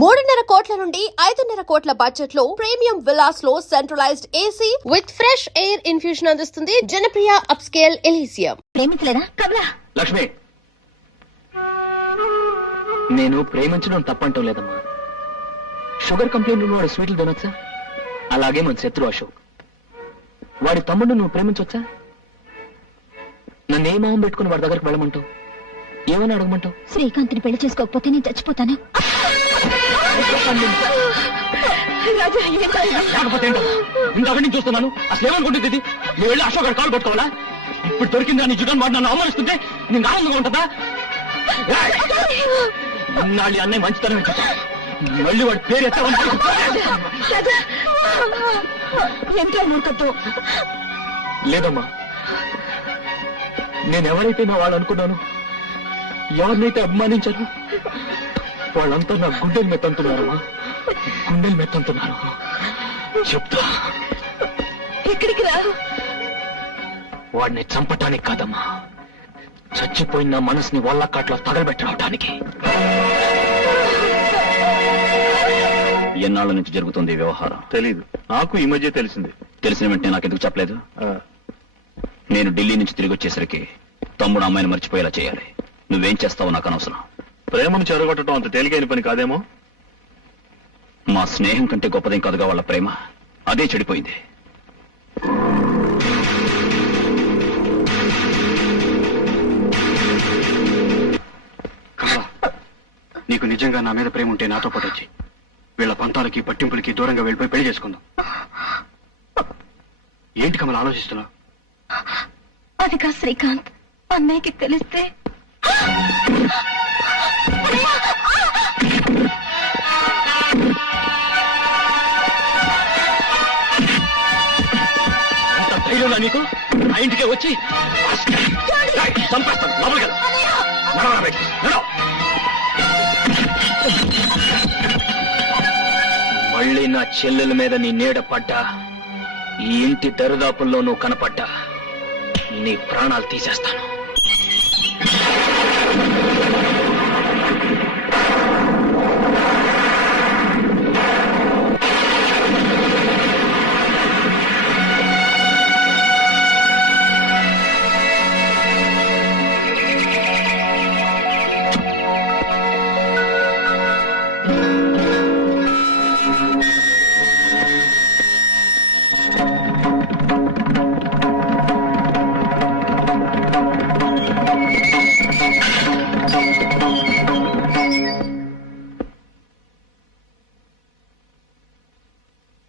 3.5 కోట్ల నుండి 5.5 కోట్ల బడ్జెట్ లో ప్రీమియం విల్లాస్ లో centralised AC with fresh air infusion అందిస్తుంది జనప్రియ అప్స్కేల్ ఎలీసియం. ప్రేమించలేదా కమలా? లక్ష్మి, నేను ప్రేమించడం తప్పంటం లేదమ్మా. షుగర్ కంప్లైంట్ ఉన్నవాడు స్వీట్లు తినొచ్చా? అలాగే మన శత్రు అశోక్, వాడి తమ్ముడు నువ్వు ప్రేమించొచ్చా? నన్ను ఏ మొహం పెట్టుకుని వాడి దగ్గరికి వెళ్ళమంటావు? ఏమని అడగమంటావు? శ్రీకాంత్ని పెళ్లి చేసుకోకపోతే నేను చచ్చిపోతాను. లేకపోతే ఇంతకటి నుంచి చూస్తున్నాను. అసలు ఏమనుకుంటుంది ఇది? నువ్వు వెళ్ళి అశోక్ గారు కాలు పట్టుకోవాలా? ఇప్పుడు దొరికిందా నీ జుగన్ వాడు నన్ను అవమానిస్తుంటే నీకు ఆనందంగా ఉంటుందా? ఇన్నాళ్ళు అన్నయ్య మంచితనం మళ్ళీ వాడి పేరు ఎత్తావని ఎంతో మూర్ఖత్వం. లేదమ్మా, నేనెవరైతే నా వాళ్ళు అనుకున్నాను, ఎవరినైతే అభిమానించాను, వాళ్ళంతా నా గుండెలు మెత్తంటున్నారమ్మా. గుండెలు మెత్తంటున్నారు. చెప్తా, ఎక్కడికి రా? వాడిని చంపటానికి కాదమ్మా, చచ్చిపోయిన నా మనసుని వల్లకాట్లో తగలబెట్టడానికి. ఎన్నాళ్ళ నుంచి జరుగుతుంది ఈ వ్యవహారం? తెలీదు, నాకు ఈ మధ్య తెలిసింది. తెలిసిన వెంటనే నాకెందుకు చెప్పలేదు? నేను ఢిల్లీ నుంచి తిరిగి వచ్చేసరికి తమ్ముడు అమ్మాయిని మర్చిపోయేలా చేయాలి. నువ్వేం చేస్తావో నాకు అనవసరం. ప్రేమను చెరగొట్టడం అంత తేలికైన పని కాదేమో. మా స్నేహం కంటే గొప్పదేం కాదుగా వాళ్ళ ప్రేమ. అదే చెడిపోయింది. నీకు నిజంగా నా మీద ప్రేమ ఉంటే నాతో పాటు వచ్చి వీళ్ళ పంతాలకి పట్టింపులకి దూరంగా వెళ్ళిపోయి పెళ్లి చేసుకుందాం. ఏంటి కమల ఆలోచిస్తున్నావు? అది కా శ్రీకాంత్, అన్నయ్యకి తెలిస్తే ధైర్యంగా నీకు ఆ ఇంటికే వచ్చి చంపేస్తాను. లోపలికి మళ్ళీ నా చెల్లెల మీద నీ నీడ పడ్డా, ఈ ఇంటి దరిదాపుల్లో నువ్వు కనపడ్డా నీ ప్రాణాలు తీసేస్తాను.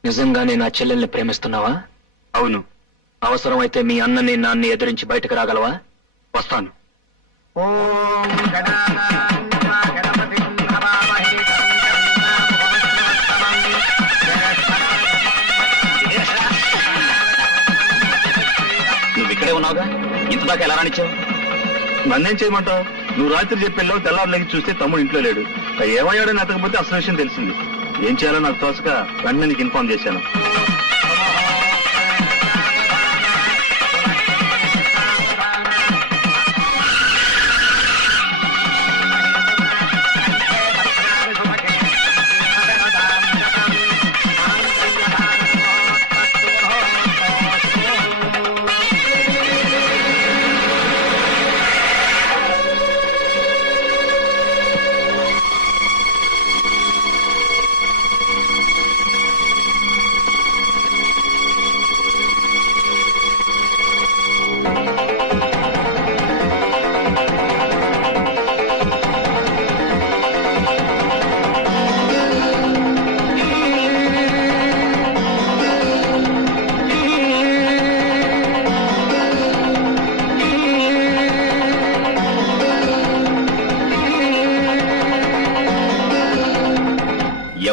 నిజంగానే నా చెల్లెల్ని ప్రేమిస్తున్నావా? అవును. అవసరమైతే మీ అన్నని నాన్ని ఎదిరించి బయటకు రాగలవా? వస్తాను. నువ్వు ఇక్కడే ఉన్నావుగా, ఇంతదాకా ఎలా రానిచ్చావు? నన్నేం చేయమంటావు? నువ్వు రాత్రి చెప్పెళ్ళావు, తెల్లారులకి చూస్తే తమ్ముడు ఇంట్లో లేడు. ఏమయ్యాడని అతకపోతే అసలు విషయం తెలిసింది. ఏం చేయాలో నాకు తోచక వెంటనే నీకు ఇన్ఫార్మ్ చేశాను.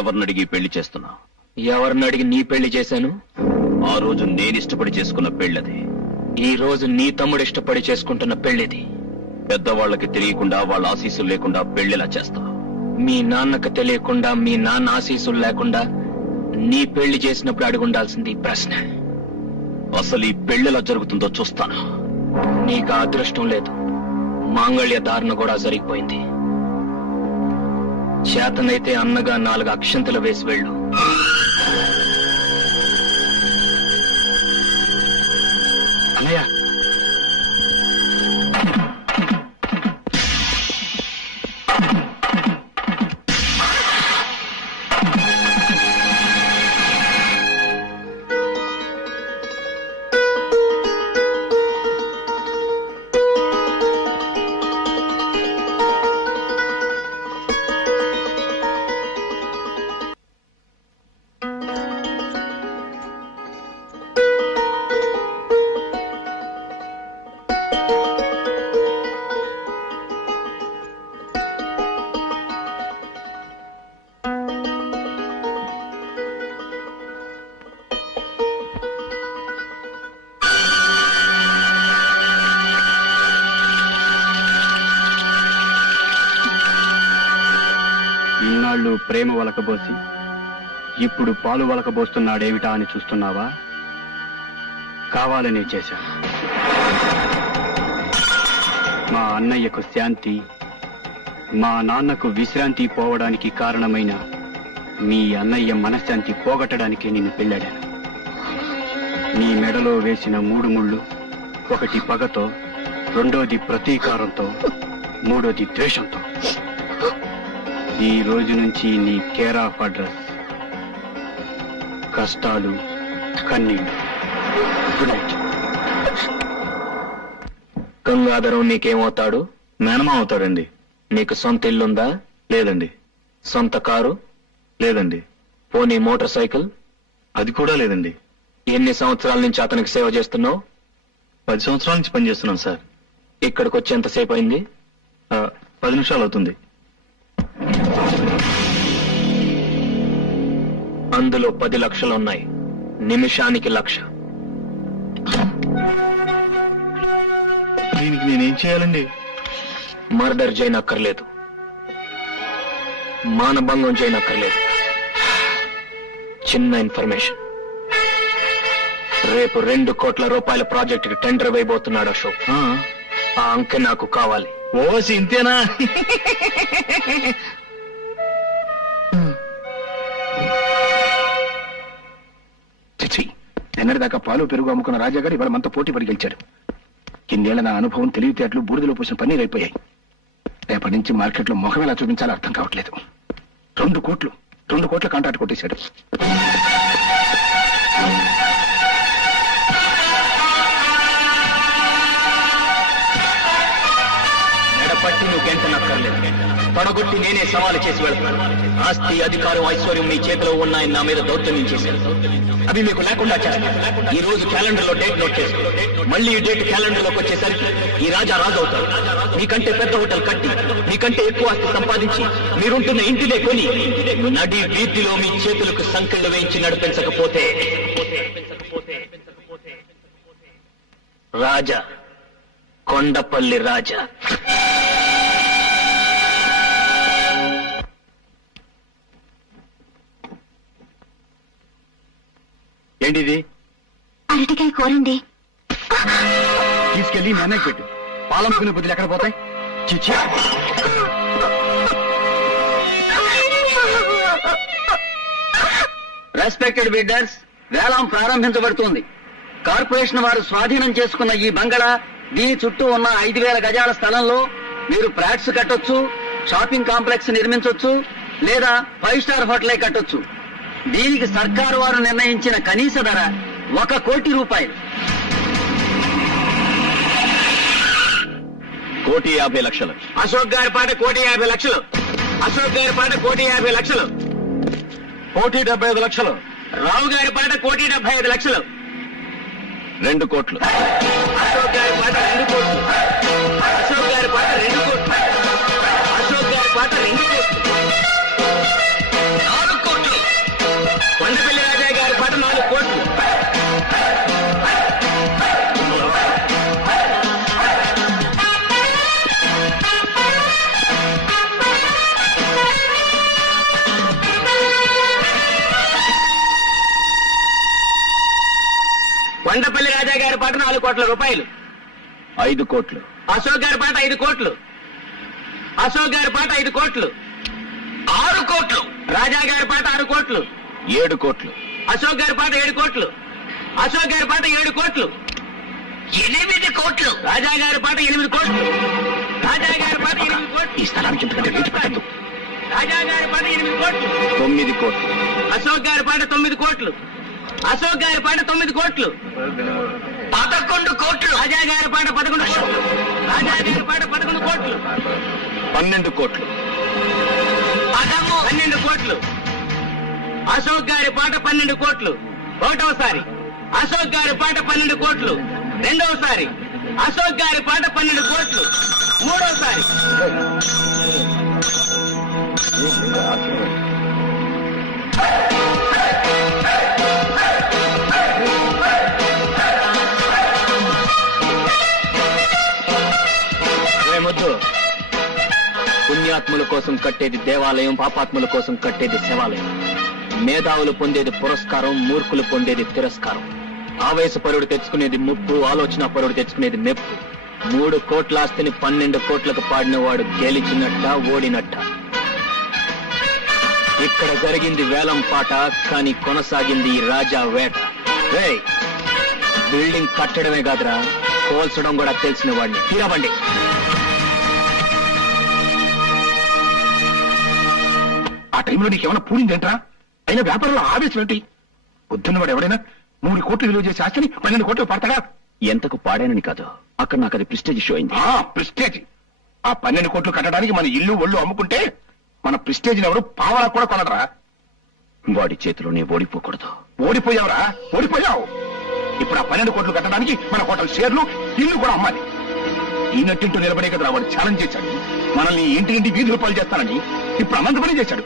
ఎవరినడిగి పెళ్లి చేస్తున్నా? ఎవరినడిగి నీ పెళ్లి చేశాను? ఆ రోజు నేను ఇష్టపడి చేసుకున్న పెళ్ళది. ఈ రోజు నీ తమ్ముడు ఇష్టపడి చేసుకుంటున్న పెళ్లిది. పెద్దవాళ్ళకి తెలియకుండా, వాళ్ళ ఆశీస్సులు లేకుండా పెళ్లిలా చేస్తా. మీ నాన్నకు తెలియకుండా, మీ నాన్న ఆశీస్సులు లేకుండా నీ పెళ్లి చేసినప్పుడు అడుగుండాల్సింది ప్రశ్న. అసలు ఈ పెళ్లిలా జరుగుతుందో చూస్తాను. నీకు అదృష్టం లేదు, మాంగళ్య ధారణ కూడా జరిగిపోయింది. చేతనైతే అన్నగా 4 అక్షంతలు వేసి వెళ్ళు. అన్నయ్య, ఇన్నాళ్ళు ప్రేమ వలకబోసి ఇప్పుడు పాలు వలకబోస్తున్నాడేమిటా అని చూస్తున్నావా? కావాలని చేశాను. మా అన్నయ్యకు శాంతి, మా నాన్నకు విశ్రాంతి పోవడానికి కారణమైన మీ అన్నయ్య మనశ్శాంతి పోగొట్టడానికి నిన్ను పెళ్ళాడాను. నీ మెడలో వేసిన 3 ముళ్ళు, ఒకటి పగతో, రెండోది ప్రతీకారంతో, మూడోది ద్వేషంతో. ఈ రోజు నుంచి నీ కేర్ ఆఫ్ అడ్రస్ కష్టాలు, కన్నీళ్లు. Good night. గంగాధరం నీకేమవుతాడు? మేనమా అవుతాడండి. నీకు సొంత ఇల్లుందా? లేదండి. సొంత కారు? లేదండి. పోనీ మోటార్ సైకిల్? అది కూడా లేదండి. ఎన్ని సంవత్సరాల నుంచి అతనికి సేవ చేస్తున్నావు? 10 సంవత్సరాల నుంచి పనిచేస్తున్నాను సార్. ఇక్కడికి వచ్చి ఎంతసేపు అయింది? 10 నిమిషాలు అవుతుంది. అందులో 10 లక్షలున్నాయి. నిమిషానికి 1,00,000. దీనికి నేనేం చేయాలండి? మర్డర్ చేయనక్కర్లేదు, మానభంగం చేయనక్కర్లేదు. చిన్న ఇన్ఫర్మేషన్. రేపు 2 కోట్ల రూపాయల ప్రాజెక్టుకి టెండర్ వేయబోతున్నాడు అశోక్. ఆ అంకె నాకు కావాలి. ఓసి ఇంతేనా? చిచి, నిన్నటిదాకా పాలు పెరుగు అమ్ముకున్న రాజాగారు ఇవాళ మనతో పోటీ పడి గెలిచాడు. కిందేళ్ల నా అనుభవం, తెలివితేటలు బూడిదలో పోసిన పన్నీరు అయిపోయాయి. రేపటి నుంచి మార్కెట్లో ముఖం ఎలా చూపించాలో అర్థం కావట్లేదు. 2 కోట్ల కాంట్రాక్ట్ కొట్టేశాడు. మెడపట్టి నువ్వు గెంటనక్కర్లేదు. పడగొట్టి నేనే సవాలు చేసి వెళ్తాను. ఆస్తి, అధికారం, ఐశ్వర్యం మీ చేతిలో ఉన్నాయని నా మీద దౌర్జన్యం చేశారు. అవి మీకు లేకుండా చేస్తాను. ఈ రోజు క్యాలెండర్ లో డేట్ నోట్ చేసుకో. మళ్ళీ ఈ డేట్ క్యాలెండర్ లోకి వచ్చేసరికి ఈ రాజా రాజు అవుతాడు. మీకంటే పెద్ద హోటల్ కట్టి, మీకంటే ఎక్కువ ఆస్తి సంపాదించి, మీరుంటున్న ఇంటినే కొని, నడి వీధిలో మీ చేతులకు సంకెళ్ళు వేయించి నడిపించకపోతే రాజా, కొండపల్లి రాజా. ఏంటిది? అరటికాయ కూరండి. తీసుకెళ్లి మీ అన్నయ్య పెట్టు. పాలమ్ముకునే బుద్ధులు ఎక్కడ పోతాయి? చిచ్చి. రెస్పెక్టెడ్ బిడ్డర్స్, వేలం ప్రారంభించబడుతోంది. కార్పొరేషన్ వారు స్వాధీనం చేసుకున్న ఈ బంగళా, దీని చుట్టూ ఉన్న 5,000 గజాల స్థలంలో మీరు ఫ్లాట్స్ కట్టొచ్చు, షాపింగ్ కాంప్లెక్స్ నిర్మించొచ్చు, లేదా 5 స్టార్ హోటలే కట్టొచ్చు. దీనికి సర్కారు వారు నిర్ణయించిన కనీస ధర 1 కోటి రూపాయలు. 1,50,00,000. అశోక్ గారి పాట 1,50,00,000. అశోక్ గారి పాట 1,50,00,000. 1,75,00,000. రావు గారి పాట 1,75,00,000. 2 కోట్లు. అశోక్ గారి పాట 2 కోట్లు. అశోక్ గారి పాట 2 కోట్లు. అశోక్ గారి పాట 2 కోట్లు. 4 కోట్లు. కొండపల్లి రాజా గారి పాట 4 కోట్లు. కొండపల్లి రాజా గారి పాట 4 కోట్ల రూపాయలు. 5 కోట్లు. అశోక్ గారి పాట 5 కోట్లు. అశోక్ గారి పాట 5 కోట్లు. కోట్లు. రాజా గారి పాట 6 కోట్లు. 7 కోట్లు. అశోక్ గారి పాట 7 కోట్లు. అశోక్ గారి పాట 7 కోట్లు. 8 కోట్లు. రాజా గారి పాట 8 కోట్లు. రాజా గారి పాట 8 కోట్లు. ఈ స్థలానికి ఇంతకంటే రేటు పెట్టద్దు. రాజా గారి పాట 8 కోట్లు. 9 కోట్లు. అశోక్ గారి పాట 9 కోట్లు. అశోక్ గారి పాట 9 కోట్లు. 11 కోట్లు. రాజా గారి పాట 11 కోట్లు. రాజా గారి పాట 11 కోట్లు. 12 కోట్లు. 12 కోట్లు. అశోక్ గారి పాట 12 కోట్లు. ఒకటోసారి అశోక్ గారి పాట 12 కోట్లు. రెండవసారి అశోక్ గారి పాట 12 కోట్లు. మూడోసారి ముద్దు, పుణ్యాత్ముల కోసం కట్టేది దేవాలయం, పాపాత్ముల కోసం కట్టేది శివాలయం. మేధావులు పొందేది పురస్కారం, మూర్ఖులు పొందేది తిరస్కారం. ఆవేశపరుడు తెచ్చుకునేది ముప్పు, ఆలోచన పరుడు తెచ్చుకునేది మెప్పు. 3 కోట్ల ఆస్తిని 12 కోట్లకు పాడిన వాడు గెలిచినట్ట, ఓడినట్ట. ఇక్కడ జరిగింది వేలం పాట, కానీ కొనసాగింది ఈ రాజా వేట. రేయ్, బిల్డింగ్ కట్టడమే కాదురా, కోల్చడం కూడా తెలిసిన వాడిని. తీరవండి. ఆ టైంలో నీకేమైనా పూడిందేంట్రా? అయినా వ్యాపారంలో ఆవేశం ఏంటి? పొద్దున్నవాడు ఎవడైనా 3 కోట్లు విలువ చేసే ఆస్తిని 12 కోట్లు పడతాడా? ఎంతకు పాడానని కాదు, అక్కడ నాకు అది ప్రెస్టేజ్ షో అయింది. ప్రెస్టేజ్. ఆ 12 కోట్లు కట్టడానికి మన ఇల్లు ఒళ్ళు అమ్ముకుంటే మన ప్రెస్టేజ్ ఎవరు పావలా కూడా కొనడరా? వాడి చేతిలోనే ఓడిపోకూడదు. ఓడిపోయావురా, ఓడిపోయావు. ఇప్పుడు ఆ 12 కోట్లు కట్టడానికి మన హోటల్ షేర్లు, ఇల్లు కూడా అమ్మాలి. ఈనట్టింటూ నిలబడే కదరా వాడు ఛాలెంజ్ చేశాడు. మనల్ని ఇంటి వీధులు పాలు చేస్తానని ఇప్పుడు అనంత పని చేశాడు.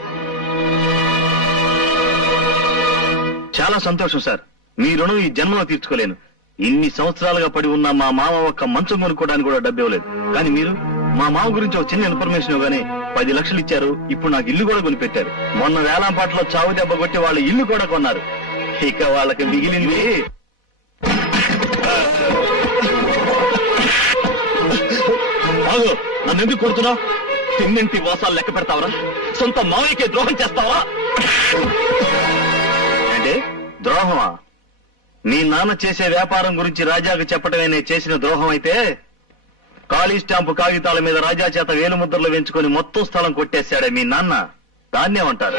చాలా సంతోషం సార్. మీ రుణం ఈ జన్మలో తీర్చుకోలేను. ఇన్ని సంవత్సరాలుగా పడి ఉన్న మా మామ ఒక్క మంచం కొనుక్కోవడానికి కూడా డబ్బు ఇవ్వలేదు. కానీ మీరు మా మామ గురించి ఒక చిన్న ఇన్ఫర్మేషన్ ఇవ్వగానే 10 లక్షలు ఇచ్చారు. ఇప్పుడు నాకు ఇల్లు కూడా కొనిపెట్టారు. మొన్న వేలంపాటలో చావు దెబ్బ కొట్టి వాళ్ళ ఇల్లు కూడా కొన్నారు. ఇక వాళ్ళకి మిగిలింది. నన్ను ఎందుకు కొడుతున్నావు? తిన్నింటి మోసాలు లెక్క పెడతావరా? సొంత మావయ్యకే ద్రోహం చేస్తావా? అంటే ద్రోహమా? మీ నాన్న చేసే వ్యాపారం గురించి రాజాకు చెప్పడమే నేను చేసిన ద్రోహం అయితే, ఖాళీ స్టాంపు కాగితాల మీద రాజా చేత వేలు ముద్రలు వేయించుకొని మొత్తం స్థలం కొట్టేశాడే మీ నాన్న. దాన్నేమంటారు?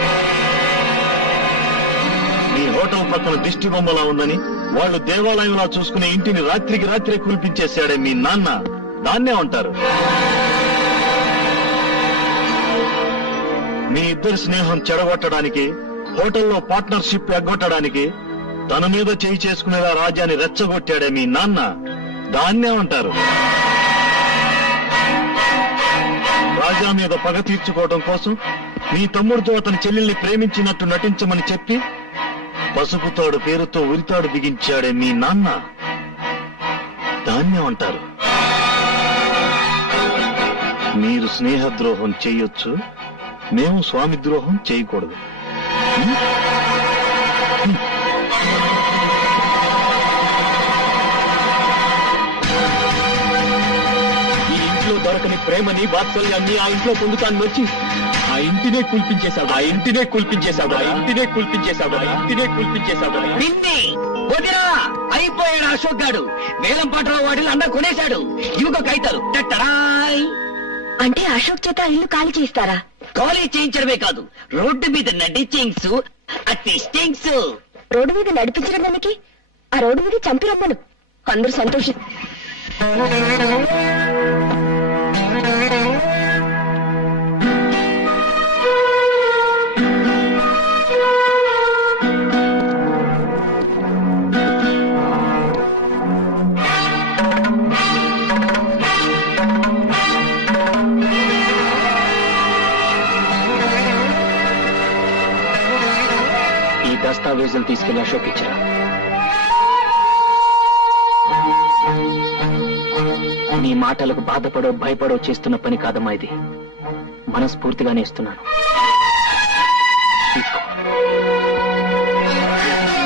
మీ హోటల్ పక్కన దిష్టి బొమ్మలా ఉందని వాళ్ళు దేవాలయంలా చూసుకునే ఇంటిని రాత్రికి రాత్రే కురిపించేశాడే మీ నాన్న. దాన్నే అంటారు. మీ ఇద్దరి స్నేహం చెడగొట్టడానికి, హోటల్లో పార్ట్నర్షిప్ ఎగ్గొట్టడానికి తన మీద చేయి చేసుకునేలా రాజాని రెచ్చగొట్టాడే మీ నాన్న. దాన్నే అంటారు. రాజా మీద పగ తీర్చుకోవడం కోసం మీ తమ్ముడితో అతని చెల్లెల్ని ప్రేమించినట్టు నటించమని చెప్పి పసుపుతాడు పేరుతో ఉరితాడు బిగించాడే మీ నాన్న. దాన్నే అంటారు. మీరు స్నేహద్రోహం చేయొచ్చు, మేము స్వామి ద్రోహం చేయకూడదు. ఈ ఇంట్లో దొరకని ప్రేమని, వాత్సల్యాన్ని ఆ ఇంట్లో పొందుతాను వచ్చి ఆ ఇంటినే కూల్పించేశాడు. ఆ ఇంటినే కూల్పించేశాడు. ఆ ఇంటినే కూల్పించేశాడు. ఆ ఇంటినే కూల్పించేశాడు. నిన్నే వదిలా అయిపోయాడు అశోక్ గాడు. వేలం పాటలో వాటిని అంతా కొనేశాడు. ఇవిగో కైతాలు. టట్టడాయ్. అంటే అశోక్ చేత ఇల్లు ఖాళీ చేస్తారా? ఖాళీ చేయించడమే కాదు, రోడ్డు మీద నడిచింగ్స్, అట్టిస్టింగ్స్. రోడ్డు మీద నడిపించడం దానికి ఆ రోడ్డు మీద చంపి రమ్మను. అందరూ సంతోషి. దస్తావేజులు తీసుకెళ్లి అశోక్ ఇచ్చారు. నీ మాటలకు బాధపడో భయపడో చేస్తున్న పని కాదమ్మా ఇది. మనస్ఫూర్తిగానే ఇస్తున్నాను. తీసుకో.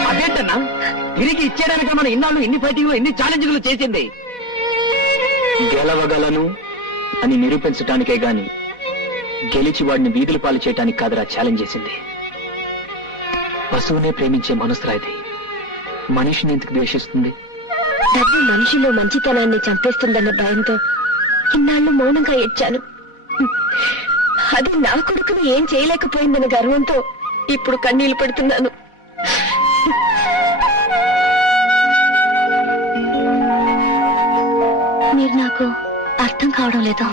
అదేంటన్నా తిరిగి ఇచ్చేయడానికి మనం ఇన్నాళ్ళు ఎన్ని ఫైటింగ్లు, ఎన్ని ఛాలెంజ్లు చేసింది. గెలవగలను అని నిరూపించటానికే గాని గెలిచి వాడిని వీధుల పాలు చేయడానికి కాదురా ఛాలెంజ్ చేసింది. పశువునే ప్రేమించే మనసురాయిది మనిషిని ఎందుకు ద్వేషిస్తుంది? డబ్బు మనిషిలో మంచితనాన్ని చంపేస్తుందన్న భయంతో ఇన్నాళ్ళు మౌనంగా ఏడ్చాను. అది నా కొడుకును ఏం చేయలేకపోయిందన్న గర్వంతో ఇప్పుడు కన్నీళ్లు పెడుతున్నాను. మీరు నాకు అర్థం కావడం లేదు.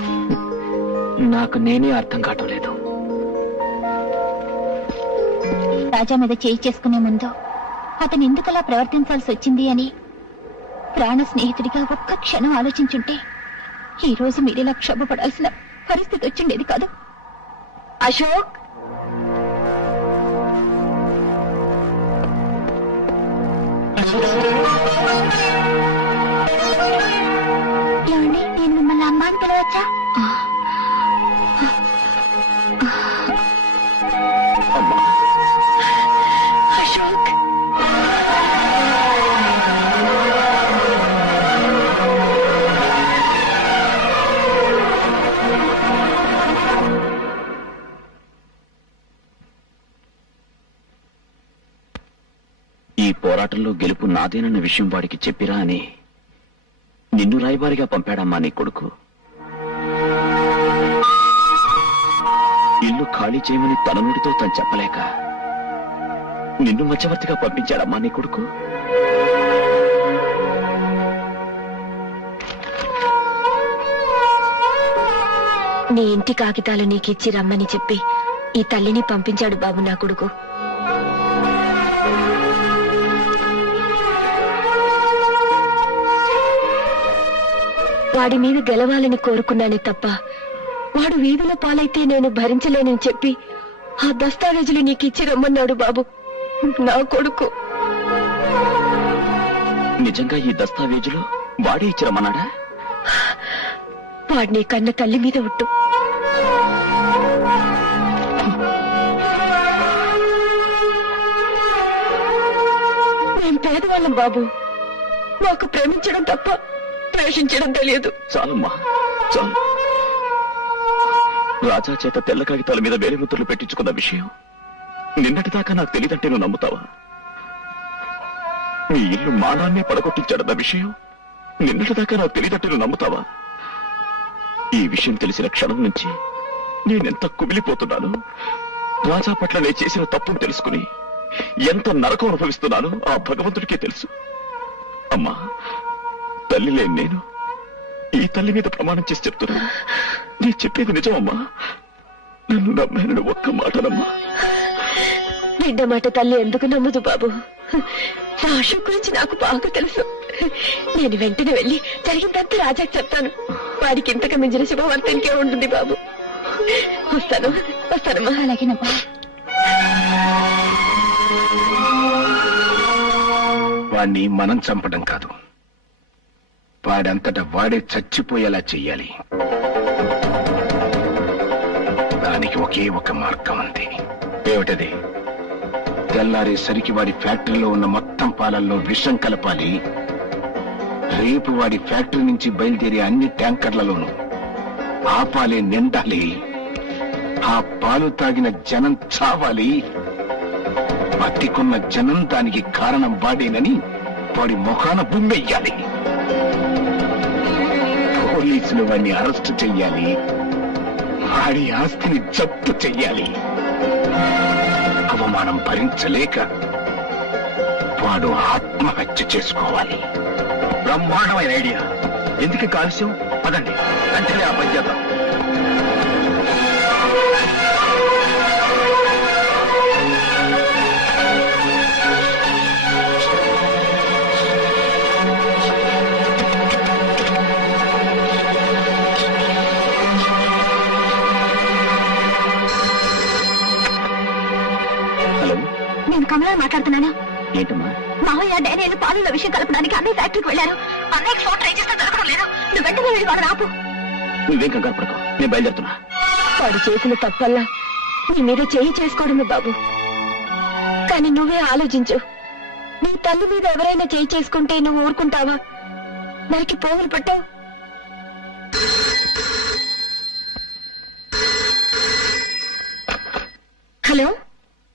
నాకు నేనే అర్థం కావటం లేదు. రాజా మీద చేయి చేసుకునే ముందు అతను ఎందుకలా ప్రవర్తించాల్సి వచ్చింది అని ప్రాణ స్నేహితుడిగా ఒక్క క్షణం ఆలోచించుంటే ఈ రోజు మీరిలా క్షోభపడాల్సిన పరిస్థితి వచ్చిండేది కాదు. అశోక్, ఏమండి, నేను మిమ్మల్ని అమ్మ అని పిలవచ్చా? అశోక్, ఈ పోరాటంలో గెలుపు నాదేనన్న విషయం వాడికి చెప్పిరా అని నిన్ను రాయబారిగా పంపాడమ్మా నీ కొడుకు. ఇల్లు ఖాళీ చేయమని తన నోటితో తను చెప్పలేక నిన్ను మధ్యవర్తిగా పంపించాడమ్మా నీ కొడుకు. నీ ఇంటి కాగితాలు నీకిచ్చి రమ్మని చెప్పి ఈ తల్లిని పంపించాడు బాబు నా కొడుకు. వాడి మీద గెలవాలని కోరుకున్నానే తప్ప వాడు వీధుల పాలైతే నేను భరించలేనని చెప్పి ఆ దస్తావేజులు నీకిచ్చి రమ్మన్నాడు బాబు నా కొడుకు. నిజంగా ఈ దస్తావేజులు వాడే ఇచ్చిరమ్మన్నాడా? వాడిని కన్న తల్లి మీద ఉట్టు. మేం పేదవాళ్ళం బాబు, మాకు ప్రేమించడం తప్ప ద్వేషించడం తెలియదు. చాలమ్మా చాలు. రాజా చేత తెల్ల కాగితాల మీద వేలిముద్రలు పెట్టించుకున్న విషయం నిన్నటిదాకా నాకు తెలియదంటే నువ్వు నమ్ముతావా? నీ ఇల్లు మానాన్నే పడగొట్టించాడన్న విషయం నిన్నటిదాకా నాకు తెలియదంటే నువ్వు నమ్ముతావా? ఈ విషయం తెలిసిన క్షణం నుంచి నేనెంత కుమిలిపోతున్నాను. రాజా పట్ల నేను చేసిన తప్పును తెలుసుకుని ఎంత నరకం అనుభవిస్తున్నాను ఆ భగవంతుడికే తెలుసు. అమ్మా, తల్లి లేని నేను ఈ తల్లి మీద ప్రమాణం చేసి చెప్తున్నా, నీ చెప్పేది నిజమమ్మా. నన్ను నమ్మానని ఒక్క మాటనమ్మా. బిడ్డ మాట తల్లి ఎందుకు నమ్మదు బాబు? నా అశోక్ గురించి నాకు బాగా తెలుసు. నేను వెంటనే వెళ్లి జరిగిందంతా రాజాకి చెప్తాను. వాడికి ఇంతకు మించిన శుభవార్త ఇంకే ఉంటుంది బాబు. వస్తానమ్మా. అలాగేనమ్మా. వాణ్ణి మనం చంపడం కాదు, వాడంతటా వాడే చచ్చిపోయేలా చెయ్యాలి. దానికి ఒకే ఒక మార్గం ఉంది. ఏమిటది? తెల్లారేసరికి వాడి ఫ్యాక్టరీలో ఉన్న మొత్తం పాలల్లో విషం కలపాలి. రేపు వాడి ఫ్యాక్టరీ నుంచి బయలుదేరే అన్ని ట్యాంకర్లలోనూ ఆ పాలే నిండాలి. ఆ పాలు తాగిన జనం చావాలి. బతికున్న జనం దానికి కారణం వాడేనని వాడి ముఖాన బుమ్మెయ్యాలి. పోలీసులు వాడిని అరెస్టు చెయ్యాలి. వాడి ఆస్తిని జప్తు చెయ్యాలి. అవమానం భరించలేక వాడు ఆత్మహత్య చేసుకోవాలి. బ్రహ్మాండమైన ఐడియా. ఎందుకు కాలుష్యం? పదండి, వెంటనే ఆ పని చేద్దాం. నేను కమలా మాట్లాడుతున్నాను. ఏంటమ్మా? మావయ్య డైరీలు పాలలో విషయం కలపడానికి అన్నయ్య ఫ్యాక్టరీకి వెళ్ళారు. అన్నయ్యకి ఫోన్ ట్రై చేస్తే దొరకడం లేదు. నువ్వు వెంటనే వెళ్ళి వాడు రాపు. నువ్వేం కంగారు పడకు, నేను బయలుదేరుతున్నా. వాడు చేసిన తప్పల్లా నీ మీద చేయి చేసుకోవడమే బాబు. కానీ నువ్వే ఆలోచించు. నీ తల్లి మీద ఎవరైనా చేయి చేసుకుంటే నువ్వు ఊరుకుంటావా? దానికి పోగులు పెట్టావు.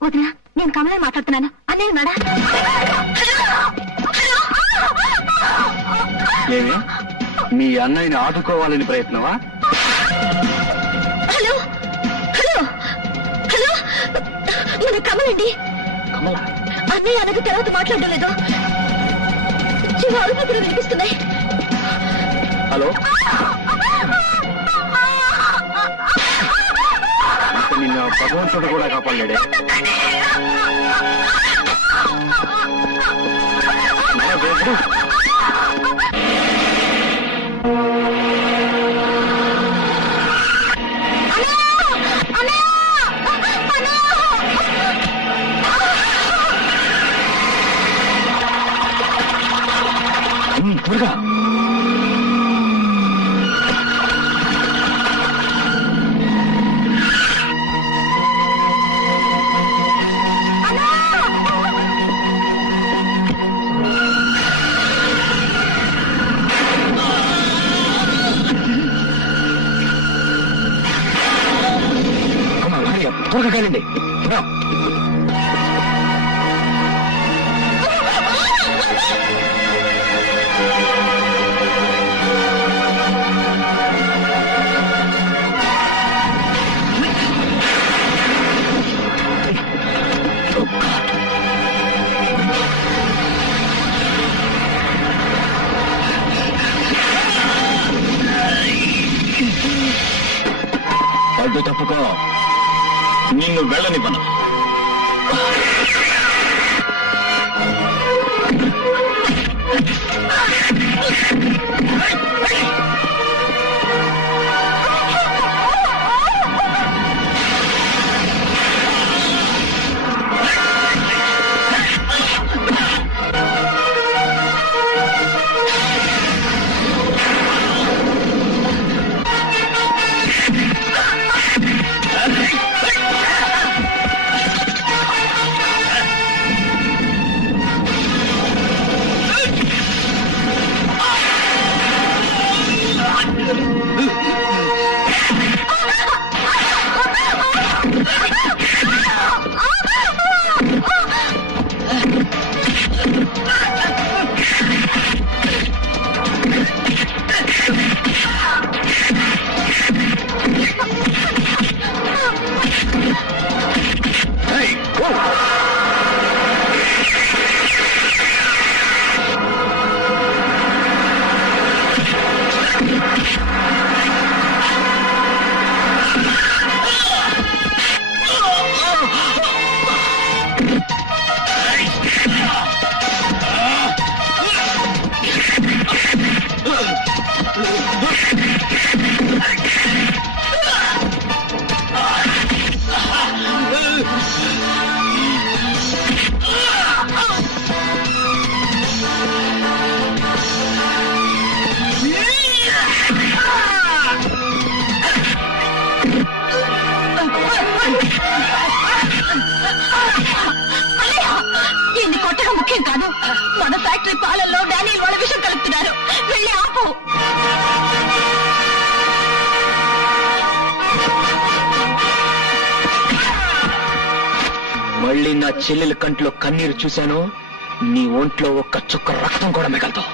వదినా, నేను కమలా మాట్లాడుతున్నాను. అన్నయ్య ఉన్నాడా? ఏమి మీ అన్నయ్యని ఆదుకోవాలని ప్రయత్నమా? హలో హలో హలో, మన కమలండి. అన్నయ్య అనకు తర్వాత మాట్లాడడం లేదు. జీవ అరుపులు కూడా వినిపిస్తున్నాయి. హలో, నిన్న భగవంతుడు కూడా కాపాడలేడే. త్వరగా త్వరగా కాలండి. అడ్డు తప్పుకో, నిన్ను వెళ్ళనివ్వను. దీన్ని కొట్టడం ముఖ్యం కాదు. మన ఫ్యాక్టరీ పాలల్లో డానియల్ వాళ్ళ విషయం కలుపుతున్నారు. వెళ్ళి ఆపు. మళ్ళీ నా చెల్లెల కంట్లో కన్నీరు చూశాను, నీ ఒంట్లో ఒక్క చుక్క రక్తం కూడా మిగలదు.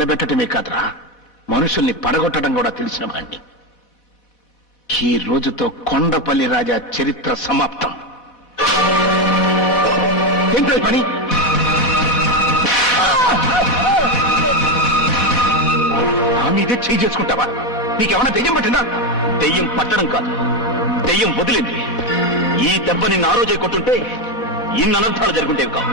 నిలబెట్టడమే కాదురా, మనుషుల్ని పడగొట్టడం కూడా తెలిసిన వాణ్ణి. ఈ రోజుతో కొండపల్లి రాజా చరిత్ర సమాప్తం. ఏంటో ఈ పని? నా మీదే చేయి చేసుకుంటావా? నీకేమన్నా దెయ్యం పట్టిందా? దెయ్యం పట్టడం కాదు, దెయ్యం వదిలింది. ఈ దెబ్బ నిన్ను ఆ రోజే కొట్టుంటే ఇన్ని అనర్థాలు జరుగుంటేవి కావు.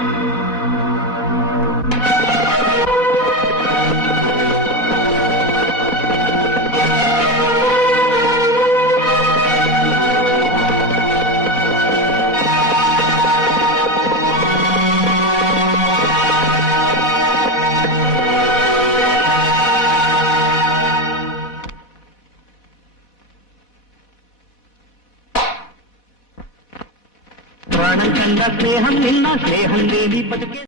ప్రాణం కన్నా స్నేహం నిన్న స్నేహం లేని బతుకే